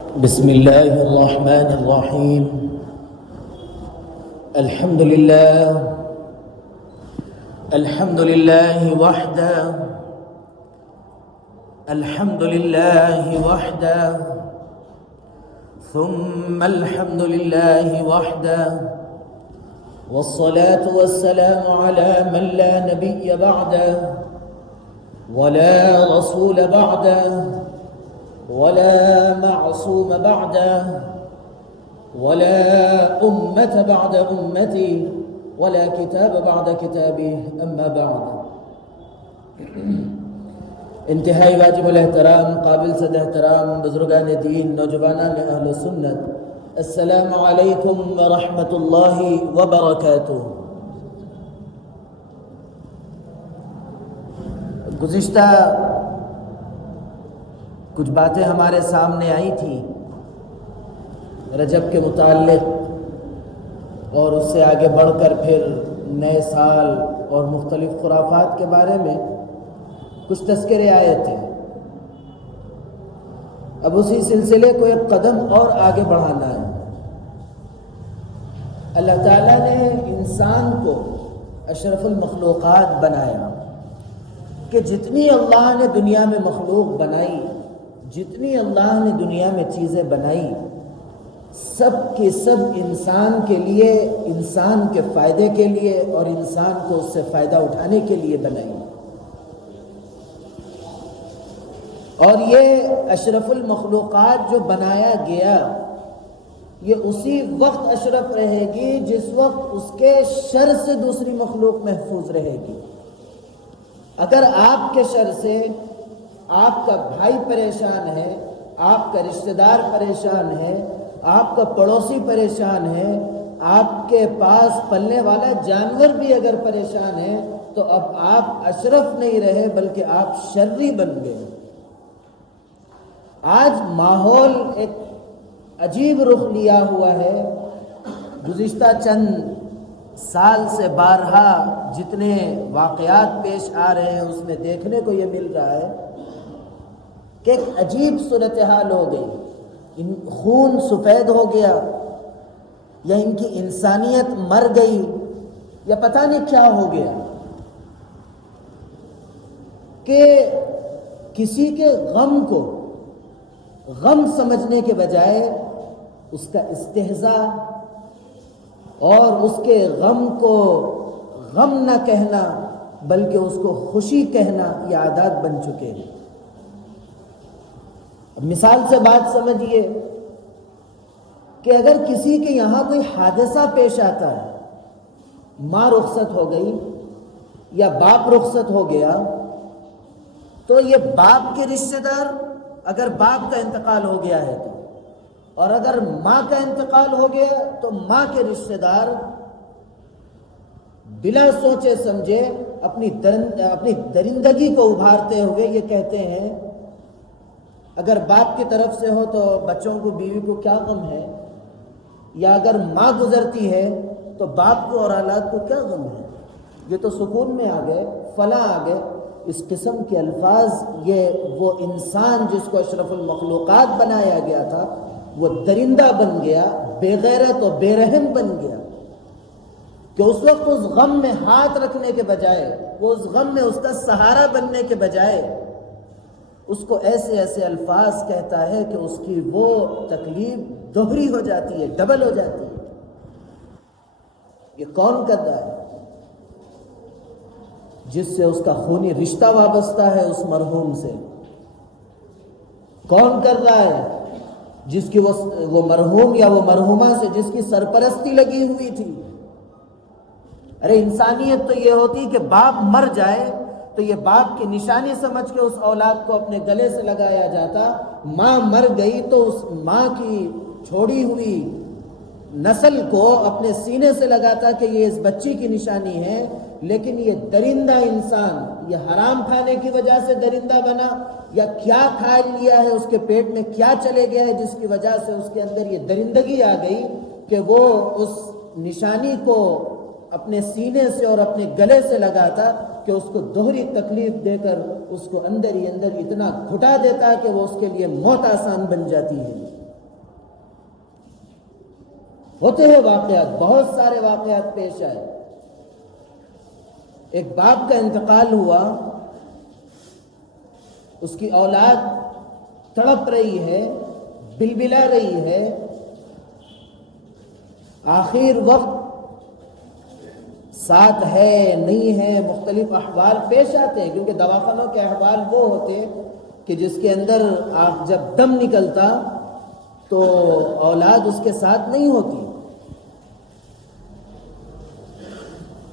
بسم الله الرحمن الرحيم. الحمد لله وحده. الحمد لله وحده ثم الحمد لله وحده، والصلاة والسلام على من لا نبي بعده ولا رسول بعده ولا معصوم بعده ولا أمة بعد أمتي ولا کتاب بعد کتابی. اما بعد، انتہائی واجب الاحترام، قابل صد احترام بزرگان دین، نوجوانان اہل سنت، السلام علیکم ورحمۃ اللہ وبرکاتہ. گزشتہ کچھ باتیں ہمارے سامنے آئی تھیں رجب کے متعلق، اور اس سے آگے بڑھ کر پھر نئے سال اور مختلف خرافات کے بارے میں کچھ تذکرے آئے تھے. اب اسی سلسلے کو ایک قدم اور آگے بڑھانا ہے. اللہ تعالیٰ نے انسان کو اشرف المخلوقات بنایا کہ جتنی اللہ نے دنیا میں مخلوق بنائی، جتنی اللہ نے دنیا میں چیزیں بنائی، سب کے سب انسان کے لیے، انسان کے فائدے کے لیے اور انسان کو اس سے فائدہ اٹھانے کے لیے بنائی. اور یہ اشرف المخلوقات جو بنایا گیا، یہ اسی وقت اشرف رہے گی جس وقت اس کے شر سے دوسری مخلوق محفوظ رہے گی. اگر آپ کے شر سے آپ کا بھائی پریشان ہے، آپ کا رشتہ دار پریشان ہے، آپ کا پڑوسی پریشان ہے، آپ کے پاس پلنے والا جانور بھی اگر پریشان ہے، تو اب آپ اشرف نہیں رہے بلکہ آپ شرری بن گئے. آج ماحول ایک عجیب رخ لیا ہوا ہے. گزشتہ چند سال سے بارہا جتنے واقعات پیش آ رہے ہیں اس میں دیکھنے کو یہ مل رہا ہے کہ ایک عجیب صورتحال ہو گئی. خون سفید ہو گیا، یا ان کی انسانیت مر گئی، یا پتہ نہیں کیا ہو گیا کہ کسی کے غم کو غم سمجھنے کے بجائے اس کا استہزاء اور اس کے غم کو غم نہ کہنا بلکہ اس کو خوشی کہنا یہ عادات بن چکے ہیں. مثال سے بات سمجھیے کہ اگر کسی کے یہاں کوئی حادثہ پیش آتا ہے، ماں رخصت ہو گئی یا باپ رخصت ہو گیا، تو یہ باپ کے رشتہ دار، اگر باپ کا انتقال ہو گیا ہے تو، اور اگر ماں کا انتقال ہو گیا تو ماں کے رشتہ دار بلا سوچے سمجھے اپنی درندگی کو ابھارتے ہوئے یہ کہتے ہیں، اگر باپ کی طرف سے ہو تو بچوں کو، بیوی کو کیا غم ہے، یا اگر ماں گزرتی ہے تو باپ کو اور اولاد کو کیا غم ہے، یہ تو سکون میں آ گئے، فلاں آ گئے. اس قسم کے الفاظ، یہ وہ انسان جس کو اشرف المخلوقات بنایا گیا تھا وہ درندہ بن گیا، بے غیرت و بے رحم بن گیا کہ اس وقت اس غم میں ہاتھ رکھنے کے بجائے، وہ اس غم میں اس کا سہارا بننے کے بجائے اس کو ایسے ایسے الفاظ کہتا ہے کہ اس کی وہ تکلیف دوہری ہو جاتی ہے، ڈبل ہو جاتی ہے. یہ کون کر رہا ہے؟ جس سے اس کا خونی رشتہ وابستہ ہے اس مرحوم سے. کون کر رہا ہے؟ جس کی وہ مرحوم یا وہ مرحومہ سے جس کی سرپرستی لگی ہوئی تھی. ارے انسانیت تو یہ ہوتی کہ باپ مر جائے تو یہ باپ کی نشانی سمجھ کے اس اولاد کو اپنے گلے سے لگایا جاتا. ماں مر گئی تو اس ماں کی چھوڑی ہوئی نسل کو اپنے سینے سے لگاتا کہ یہ اس بچی کی نشانی ہے. لیکن یہ درندہ انسان، یہ حرام کھانے کی وجہ سے درندہ بنا، یا کیا کھا لیا ہے، اس کے پیٹ میں کیا چلے گیا ہے جس کی وجہ سے اس کے اندر یہ درندگی آ گئی کہ وہ اس نشانی کو اپنے سینے سے اور اپنے گلے سے لگاتا کہ اس کو دوہری تکلیف دے کر اس کو اندر ہی اندر اتنا گھٹا دیتا کہ وہ اس کے لیے موت آسان بن جاتی ہے. ہوتے ہیں واقعات، بہت سارے واقعات پیش آئے۔ ایک باپ کا انتقال ہوا، اس کی اولاد تڑپ رہی ہے، بلبلا رہی ہے، آخر وقت ساتھ ہے نہیں ہے، مختلف احوال پیش آتے ہیں، کیونکہ دواخانوں کے احوال وہ ہوتے کہ جس کے اندر آپ جب دم نکلتا تو اولاد اس کے ساتھ نہیں ہوتی۔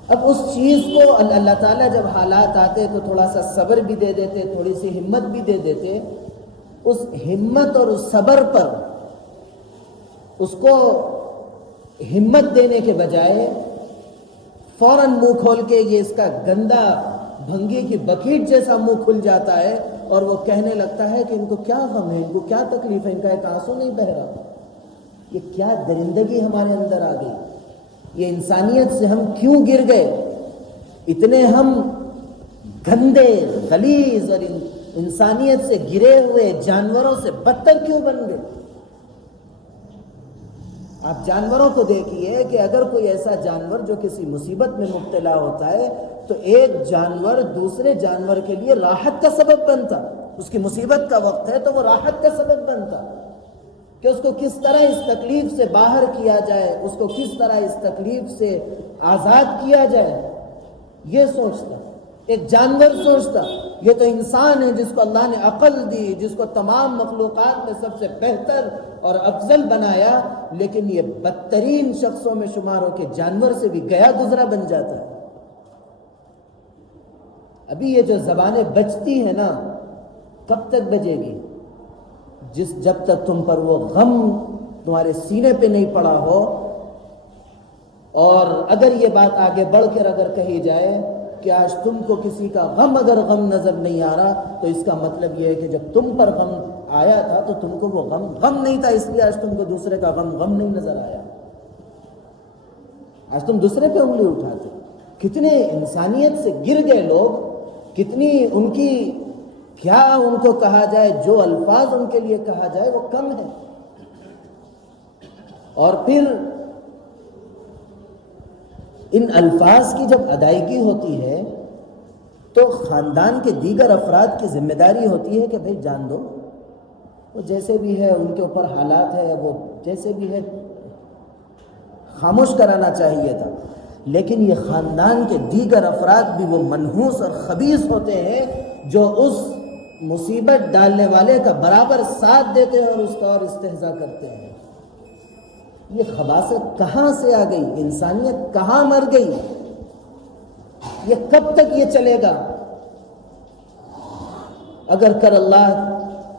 اب اس چیز کو اللہ تعالیٰ جب حالات آتے تو تھوڑا سا صبر بھی دے دیتے، تھوڑی سی ہمت بھی دے دیتے۔ اس ہمت اور اس صبر پر اس کو ہمت دینے کے بجائے فوراً منہ کھول کے یہ اس کا گندا بھنگی کی بکیٹ جیسا منہ کھل جاتا ہے اور وہ کہنے لگتا ہے کہ ان کو کیا غم ہے، ان کو کیا تکلیف ہے، ان کا ایک آنسو نہیں بہہ رہا۔ یہ کیا درندگی ہمارے اندر آ گئی، یہ انسانیت سے ہم کیوں گر گئے، اتنے ہم گندے غلیظ اور انسانیت سے گرے ہوئے جانوروں سے بدتر کیوں بن گئے۔ آپ جانوروں کو دیکھیے کہ اگر کوئی ایسا جانور جو کسی مصیبت میں مبتلا ہوتا ہے تو ایک جانور دوسرے جانور کے لیے راحت کا سبب بنتا، اس کی مصیبت کا وقت ہے تو وہ راحت کا سبب بنتا کہ اس کو کس طرح اس تکلیف سے باہر کیا جائے، اس کو کس طرح اس تکلیف سے آزاد کیا جائے، یہ سوچتا۔ ایک جانور سوچتا، یہ تو انسان ہے جس کو اللہ نے عقل دی، جس کو تمام مخلوقات میں سب سے بہتر اور افضل بنایا، لیکن یہ بدترین شخصوں میں شمار ہو کے جانور سے بھی گیا گزرا بن جاتا ہے۔ ابھی یہ جو زبانیں بجتی ہیں نا، کب تک بجے گی؟ جب تک تم پر وہ غم تمہارے سینے پہ نہیں پڑا ہو۔ اور اگر یہ بات آگے بڑھ کر اگر کہی جائے کہ آج تم کو کسی کا غم اگر غم نظر نہیں آ رہا تو اس کا مطلب یہ ہے کہ جب تم پر غم آیا تھا تو تم کو وہ غم نہیں تھا، اس لیے آج تم کو دوسرے کا غم نہیں نظر آیا، آج تم دوسرے پہ انگلی اٹھاتے۔ کتنے انسانیت سے گر گئے لوگ، کتنی ان کی کیا ان کو کہا جائے، جو الفاظ ان کے لیے کہا جائے وہ کم ہے۔ اور پھر ان الفاظ کی جب ادائیگی ہوتی ہے تو خاندان کے دیگر افراد کی ذمہ داری ہوتی ہے کہ بھئی جان دو، وہ جیسے بھی ہے ان کے اوپر حالات ہے، وہ جیسے بھی ہے خاموش کرانا چاہیے تھا۔ لیکن یہ خاندان کے دیگر افراد بھی وہ منحوس اور خبیث ہوتے ہیں جو اس مصیبت ڈالنے والے کا برابر ساتھ دیتے ہیں اور اس کا اور استہزاء کرتے ہیں۔ یہ خباثت کہاں سے آ گئی؟ انسانیت کہاں مر گئی؟ یہ کب تک یہ چلے گا؟ اگر کر اللہ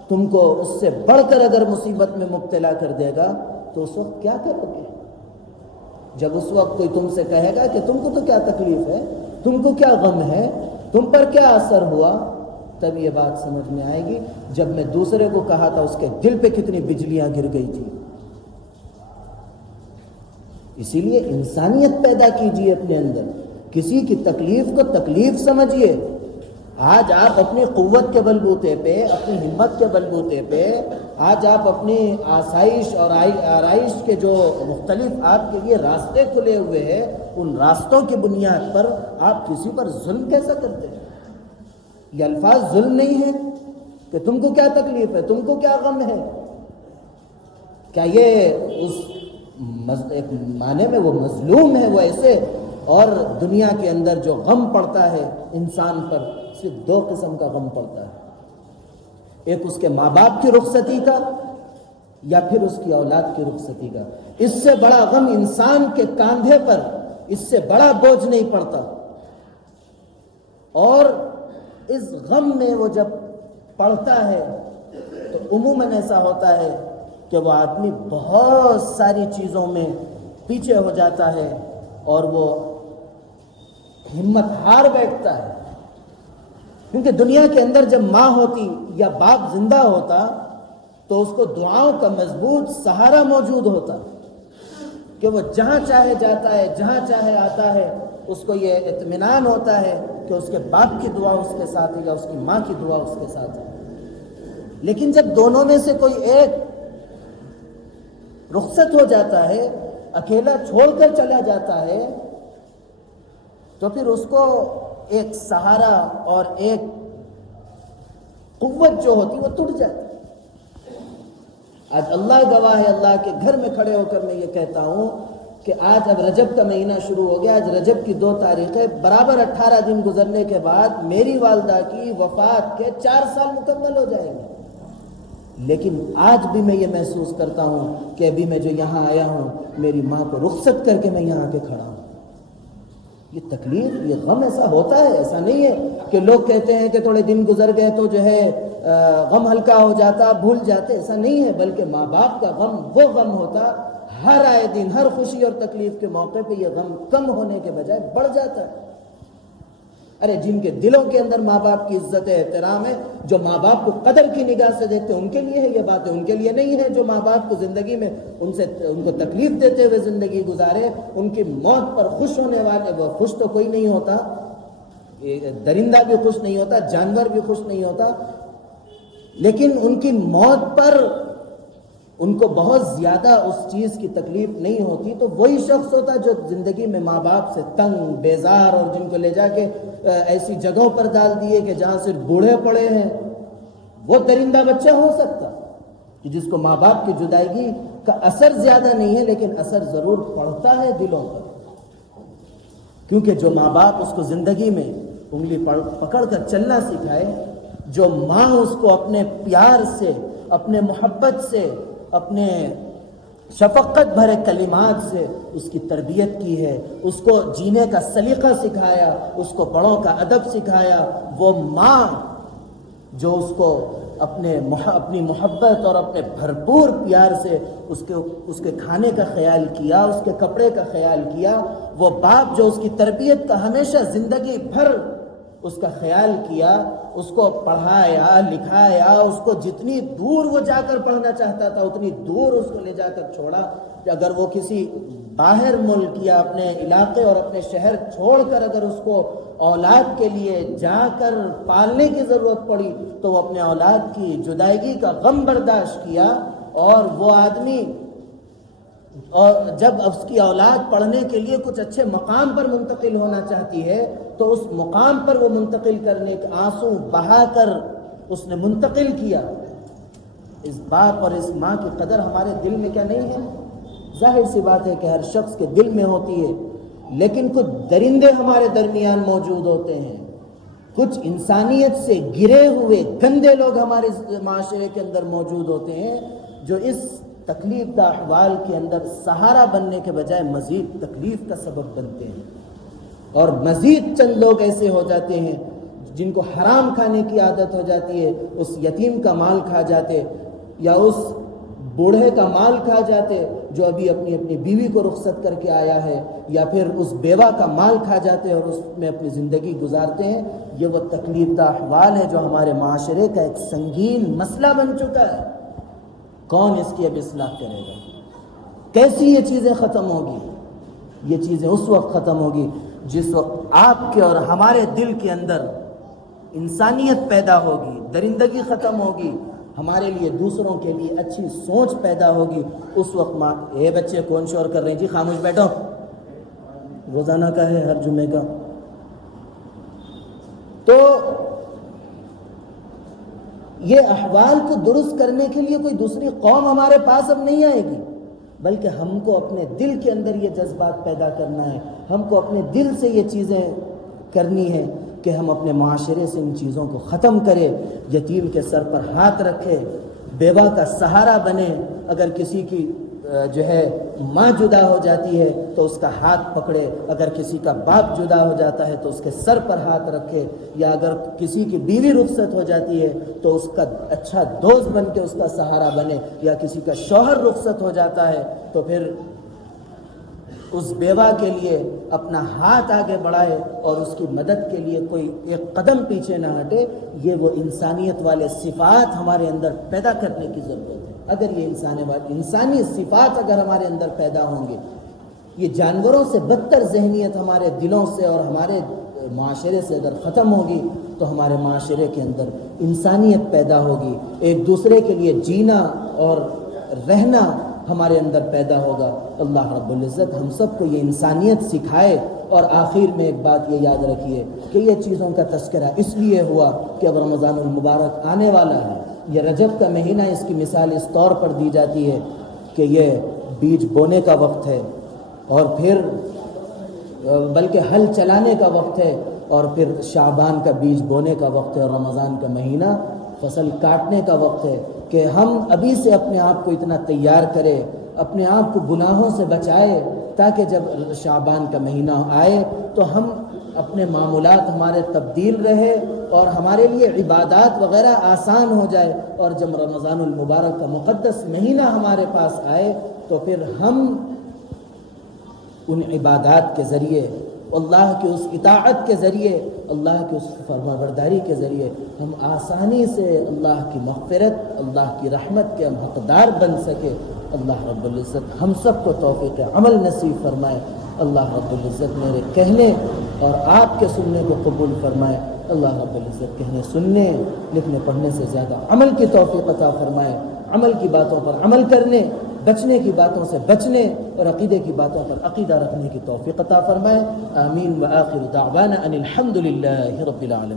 تم کو اس سے بڑھ کر اگر مصیبت میں مبتلا کر دے گا تو اس وقت کیا کرو گے؟ جب اس وقت کوئی تم سے کہے گا کہ تم کو تو کیا تکلیف ہے، تم کو کیا غم ہے، تم پر کیا اثر ہوا، تب یہ بات سمجھ میں آئے گی جب میں دوسرے کو کہا تھا اس کے دل پہ کتنی بجلیاں گر گئی تھی۔ اسی لیے انسانیت پیدا کیجیے اپنے اندر، کسی کی تکلیف کو تکلیف سمجھیے۔ آج آپ اپنی قوت کے بلبوتے پہ، اپنی ہمت کے بلبوتے پہ، آج آپ اپنی آسائش اور آرائش کے جو مختلف آپ کے لیے راستے کھلے ہوئے ہیں، ان راستوں کی بنیاد پر آپ کسی پر ظلم کیسا کرتے ہیں؟ یہ الفاظ ظلم نہیں ہے کہ تم کو کیا تکلیف ہے، تم کو کیا غم ہے؟ کیا یہ اس ایک معنی میں وہ مظلوم ہے، وہ ایسے؟ اور دنیا کے اندر جو غم پڑتا ہے انسان پر، صرف دو قسم کا غم پڑتا ہے، ایک اس کے ماں باپ کی رخصتی کا یا پھر اس کی اولاد کی رخصتی کا۔ اس سے بڑا غم انسان کے کاندھے پر، اس سے بڑا بوجھ نہیں پڑتا۔ اور اس غم میں وہ جب پڑتا ہے تو عموماً ایسا ہوتا ہے کہ وہ آدمی بہت ساری چیزوں میں پیچھے ہو جاتا ہے اور وہ ہمت ہار بیٹھتا ہے، کیونکہ دنیا کے اندر جب ماں ہوتی یا باپ زندہ ہوتا تو اس کو دعاؤں کا مضبوط سہارا موجود ہوتا کہ وہ جہاں چاہے جاتا ہے، جہاں چاہے آتا ہے، اس کو یہ اطمینان ہوتا ہے کہ اس کے باپ کی دعا اس کے ساتھ ہے یا اس کی ماں کی دعا اس کے ساتھ ہے۔ لیکن جب دونوں میں سے کوئی ایک رخصت ہو جاتا ہے اکیلا چھوڑ کر چلا جاتا ہے تو پھر اس کو ایک سہارا اور ایک قوت جو ہوتی وہ ٹوٹ جاتی. آج اللہ گواہ ہے، اللہ کے گھر میں کھڑے ہو کر میں یہ کہتا ہوں کہ آج اب رجب کا مہینہ شروع ہو گیا. آج رجب کی 2 تاریخیں، برابر 18 دن گزرنے کے بعد میری والدہ کی وفات کے 4 سال مکمل ہو جائیں گے. لیکن آج بھی میں یہ محسوس کرتا ہوں کہ ابھی میں جو یہاں آیا ہوں میری ماں کو رخصت کر کے میں یہاں آ کے کھڑا ہوں. یہ تکلیف، یہ غم ایسا ہوتا ہے. ایسا نہیں ہے کہ لوگ کہتے ہیں کہ تھوڑے دن گزر گئے تو جو ہے غم ہلکا ہو جاتا، بھول جاتے. ایسا نہیں ہے، بلکہ ماں باپ کا غم وہ غم ہوتا ہر آئے دن، ہر خوشی اور تکلیف کے موقع پہ یہ غم کم ہونے کے بجائے بڑھ جاتا ہے. ارے جن کے دلوں کے اندر ماں باپ کی عزت ہے، احترام ہے، جو ماں باپ کو قدر کی نگاہ سے دیکھتے ہیں، ان کے لیے ہے یہ باتیں. ان کے لیے نہیں ہے جو ماں باپ کو زندگی میں ان کو تکلیف دیتے ہوئے زندگی گزارے. ان کی موت پر خوش ہونے والے، وہ خوش تو کوئی نہیں ہوتا، درندہ بھی خوش نہیں ہوتا، جانور بھی خوش نہیں ہوتا، لیکن ان کی موت پر ان کو بہت زیادہ اس چیز کی تکلیف نہیں ہوتی. تو وہی شخص ہوتا جو زندگی میں ماں باپ سے تنگ، بیزار، اور جن کو لے جا کے ایسی جگہوں پر ڈال دیے کہ جہاں صرف بوڑھے پڑے ہیں، وہ درندہ بچہ ہو سکتا کہ جس کو ماں باپ کی جدائیگی کا اثر زیادہ نہیں ہے، لیکن اثر ضرور پڑتا ہے دلوں پر. کیونکہ جو ماں باپ اس کو زندگی میں انگلی پکڑ کر چلنا سکھائے، جو ماں اس کو اپنے پیار سے، اپنے محبت سے، اپنے شفقت بھرے کلمات سے اس کی تربیت کی ہے، اس کو جینے کا سلیقہ سکھایا، اس کو بڑوں کا ادب سکھایا، وہ ماں جو اس کو اپنی محبت اور اپنے بھرپور پیار سے اس کے کھانے کا خیال کیا، اس کے کپڑے کا خیال کیا، وہ باپ جو اس کی تربیت کا ہمیشہ زندگی بھر اس کا خیال کیا، اس کو پڑھایا، لکھایا، اس کو جتنی دور وہ جا کر پڑھنا چاہتا تھا اتنی دور اس کو لے جا کر چھوڑا. کہ اگر وہ کسی باہر ملک یا اپنے علاقے اور اپنے شہر چھوڑ کر اگر اس کو اولاد کے لیے جا کر پالنے کی ضرورت پڑی تو وہ اپنے اولاد کی جدائیگی کا غم برداشت کیا. اور وہ آدمی اور جب اس کی اولاد پڑھنے کے لیے کچھ اچھے مقام پر منتقل ہونا چاہتی ہے تو اس مقام پر وہ منتقل کرنے کے آنسو بہا کر اس نے منتقل کیا. اس باپ اور اس ماں کی قدر ہمارے دل میں کیا نہیں ہے؟ ظاہر سی بات ہے کہ ہر شخص کے دل میں ہوتی ہے، لیکن کچھ درندے ہمارے درمیان موجود ہوتے ہیں، کچھ انسانیت سے گرے ہوئے گندے لوگ ہمارے معاشرے کے اندر موجود ہوتے ہیں جو اس تکلیف دہ احوال کے اندر سہارا بننے کے بجائے مزید تکلیف کا سبب بنتے ہیں. اور مزید چند لوگ ایسے ہو جاتے ہیں جن کو حرام کھانے کی عادت ہو جاتی ہے، اس یتیم کا مال کھا جاتے یا اس بوڑھے کا مال کھا جاتے جو ابھی اپنی بیوی کو رخصت کر کے آیا ہے، یا پھر اس بیوہ کا مال کھا جاتے اور اس میں اپنی زندگی گزارتے ہیں. یہ وہ تکلیف دہ احوال ہے جو ہمارے معاشرے کا ایک سنگین مسئلہ بن چکا ہے. کون اس کی اب اصلاح کرے گا؟ کیسی یہ چیزیں ختم ہوگی؟ یہ چیزیں اس وقت ختم ہوگی جس وقت آپ کے اور ہمارے دل کے اندر انسانیت پیدا ہوگی، درندگی ختم ہوگی، ہمارے لیے دوسروں کے لیے اچھی سوچ پیدا ہوگی. اس وقت ماں، اے بچے کون شور کر رہے ہیں جی، خاموش بیٹھو، روزانہ کا ہے، ہر جمعے کا. تو یہ احوال کو درست کرنے کے لیے کوئی دوسری قوم ہمارے پاس اب نہیں آئے گی، بلکہ ہم کو اپنے دل کے اندر یہ جذبات پیدا کرنا ہے. ہم کو اپنے دل سے یہ چیزیں کرنی ہے کہ ہم اپنے معاشرے سے ان چیزوں کو ختم کریں. یتیم کے سر پر ہاتھ رکھے، بیوہ کا سہارا بنے. اگر کسی کی جو ہے ماں جدا ہو جاتی ہے تو اس کا ہاتھ پکڑے، اگر کسی کا باپ جدا ہو جاتا ہے تو اس کے سر پر ہاتھ رکھے، یا اگر کسی کی بیوی رخصت ہو جاتی ہے تو اس کا اچھا دوست بن کے اس کا سہارا بنے، یا کسی کا شوہر رخصت ہو جاتا ہے تو پھر اس بیوہ کے لیے اپنا ہاتھ آگے بڑھائے اور اس کی مدد کے لیے کوئی ایک قدم پیچھے نہ ہٹے. یہ وہ انسانیت والے صفات ہمارے اندر پیدا کرنے کی ضرورت ہے. اگر یہ انسانی صفات اگر ہمارے اندر پیدا ہوں گے، یہ جانوروں سے بدتر ذہنیت ہمارے دلوں سے اور ہمارے معاشرے سے اگر ختم ہوگی تو ہمارے معاشرے کے اندر انسانیت پیدا ہوگی. ایک دوسرے کے لیے جینا اور رہنا ہمارے اندر پیدا ہوگا۔ اللہ رب العزت ہم سب کو یہ انسانیت سکھائے۔ اور آخر میں ایک بات یہ یاد رکھیے کہ یہ چیزوں کا تذکرہ اس لیے ہوا کہ اب رمضان المبارک آنے والا ہے۔ یہ رجب کا مہینہ، اس کی مثال اس طور پر دی جاتی ہے کہ یہ بیج بونے کا وقت ہے، اور پھر بلکہ ہل چلانے کا وقت ہے، اور پھر شعبان کا بیج بونے کا وقت ہے، اور رمضان کا مہینہ فصل کاٹنے کا وقت ہے۔ کہ ہم ابھی سے اپنے آپ کو اتنا تیار کریں، اپنے آپ کو گناہوں سے بچائے، تاکہ جب شعبان کا مہینہ آئے تو ہم اپنے معمولات ہمارے تبدیل رہے اور ہمارے لیے عبادات وغیرہ آسان ہو جائے، اور جب رمضان المبارک کا مقدس مہینہ ہمارے پاس آئے تو پھر ہم ان عبادات کے ذریعے، اللہ کی اس اطاعت کے ذریعے، اللہ کی اس فرمانبرداری کے ذریعے ہم آسانی سے اللہ کی مغفرت، اللہ کی رحمت کے ہم حقدار بن سکے۔ اللہ رب العزت ہم سب کو توفیق عمل نصیب فرمائے۔ اللہ رب العزت میرے کہنے اور آپ کے سننے کو قبول فرمائے۔ اللہ رب العزت کہنے، سننے، لکھنے پڑھنے سے زیادہ عمل کی توفیق عطا فرمائے۔ عمل کی باتوں پر عمل کرنے، بچنے کی باتوں سے بچنے، اور عقیدے کی باتوں پر عقیدہ رکھنے کی توفیق عطا فرمائے۔ آمین۔ وآخر دعوانا ان الحمد للہ رب العالمین۔